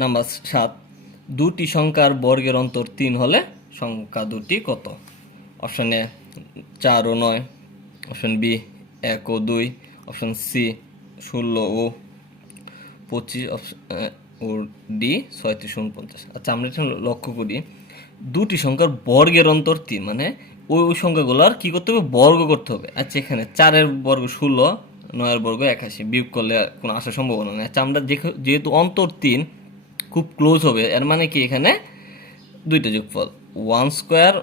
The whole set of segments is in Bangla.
নাম্বার 7, দুটি সংখ্যার বর্গের অন্তর 3 হলে সংখ্যা দুটি কত? অপশন এ 4 ও 9, অপশন বি 1 ও 2, অপশন সি 16 ও 25, ও ডি 36 ও 49। আচ্ছা, আমরা এটা লক্ষ্য করি, দুটি সংখ্যার বর্গের অন্তর 3 মানে ওই সংখ্যাগুলোর কি করতে হবে? বর্গ করতে হবে। আচ্ছা, এখানে 4-এর বর্গ 16, 9-এর বর্গ 81, বিয়োগ করলে কোনো আসার সম্ভাবনা নেই। আচ্ছা, আমরা যেহেতু অন্তর 3 খুব ক্লোজ হবে, এর মানে কি এখানে দুইটা যোগফল 1 স্কোয়ার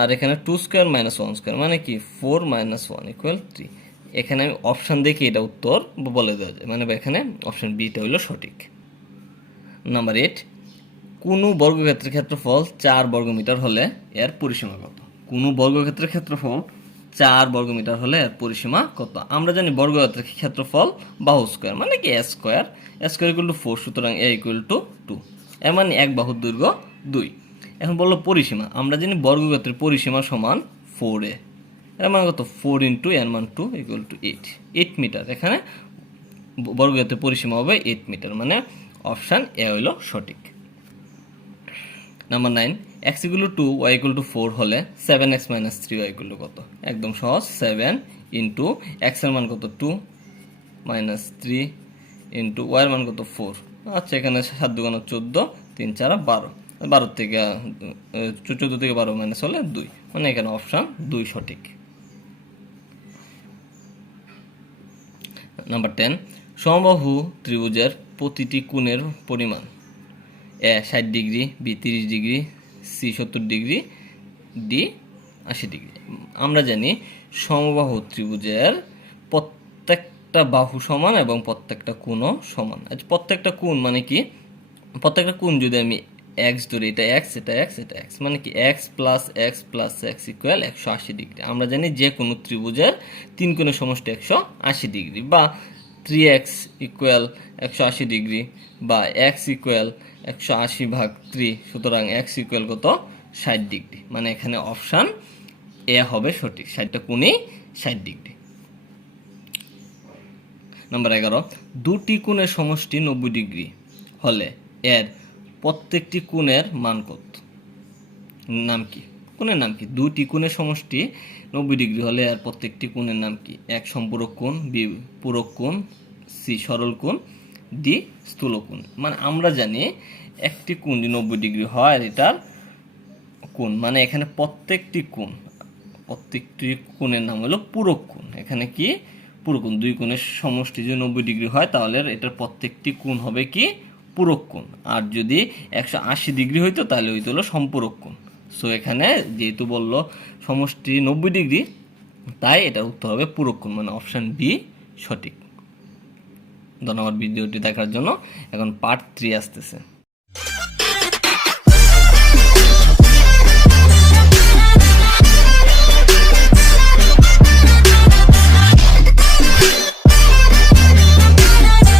আর এখানে 2 স্কোয়ার মাইনাস 1 স্কোয়ার মানে কি 4 মাইনাস 1 ইকুয়াল 3। এখানে আমি অপশান দেখে এটা উত্তর বলে দেওয়া যায়, মানে এখানে অপশন বিটা হইল সঠিক। নাম্বার 8, কোনো বর্গক্ষেত্রের ক্ষেত্রফল 4 বর্গমিটার হলে এর পরিসীমা কত? কোনো বর্গক্ষেত্রের ক্ষেত্রফল 4 বর্গমিটার হলে এর পরিসীমা কত? আমরা জানি বর্গক্ষেত্রের ক্ষেত্রফল বাহু স্কোয়ার মানে কি এ স্কোয়ার ইকুয়াল টু 4, সুতরাং এ ইকুয়াল টু 2, এর মানে এক বাহুর দৈর্ঘ্য 2। এখন বললো পরিসীমা, আমরা জানি বর্গক্ষেত্রের পরিসীমা সমান 4a, এর মানে কত? 4 ইন্টু এর মান 2 ইকুয়াল টু 8 মিটার। এখানে বর্গক্ষেত্রের পরিসীমা হবে 8 মিটার, মানে অপশান এ হইল সঠিক। Number 9, x equal to 2 y equal to 4 হলে 7x minus 3y equal to কত? একদম সহজ, 7 ইন্টু x এর মান কত? 2 মাইনাস 3 ইন্টু y এর মান কত? 4। আচ্ছা, এখানে 7 2 14, 3 4 12, 12 থেকে 14 থেকে 12 মাইনাস হলে 2, মানে এখানে অপশান 2 সঠিক। নাম্বার 10, সমবাহু ত্রিভুজের প্রতিটি কোণের পরিমাণ A 60 degree, B 30 degree, C 70 degree, D 80 degree. আমরা জানি সমবাহু ত্রিভুজের প্রত্যেকটা বাহু সমান এবং প্রত্যেকটা কোণও সমান। আচ্ছা, প্রত্যেকটা কোণ মানে কি? প্রত্যেকটা কোণ যদি আমি এক্স ধরি, এটা এক্স, এটা এক্স, এটা এক্স, মানে কি x plus x plus x equal 180 degree. আমরা জানি যে কোনো ত্রিভুজের 3 কোণের সমষ্টি 180 ডিগ্রি, বা 3x ইকুয়াল 180 ডিগ্রি, বা এক্স ইকুয়াল 180 ভাগ 3, সুতরাং এক্স ইকুয়াল কত? 60 ডিগ্রি, মানে এখানে অপশান এ হবে সঠিক, 60টা কোণই 60 ডিগ্রি। নাম্বার 11, দুটি কোণের সমষ্টি 90 ডিগ্রি হলে এর প্রত্যেকটি কোণের মান কত? নাম কি? কোণের নাম কি? দুটি কোণের সমষ্টি 90 ডিগ্রি হলে এর প্রত্যেকটি কোণের নাম কি? এক সম্পূরক কোণ, বি পূরক কোণ, সি সরল কোণ, ডি স্থূল কোণ। মানে আমরা জানি একটি কোণ যদি 90 ডিগ্রি হয় আর এটার কোণ, মানে এখানে প্রত্যেকটি কোণের নাম হলো পূরক কোণ। এখানে কি? পূরক কোণ। দুই কোণের সমষ্টি যদি 90 ডিগ্রি হয় তাহলে এটার প্রত্যেকটি কোণ হবে কি? পূরক কোণ। আর যদি 180 ডিগ্রি হইতো তাহলে হইতো হলো সম্পূরক কোণ। সো এখানে যেহেতু বললো সমষ্টি 90 ডিগ্রি, তাই এটার উত্তর হবে পূরক কোণ, মানে অপশান বি সঠিক। ধন্যবাদ ভিডিওটি দেখার জন্য। এখন পার্ট 3 আসতেছে।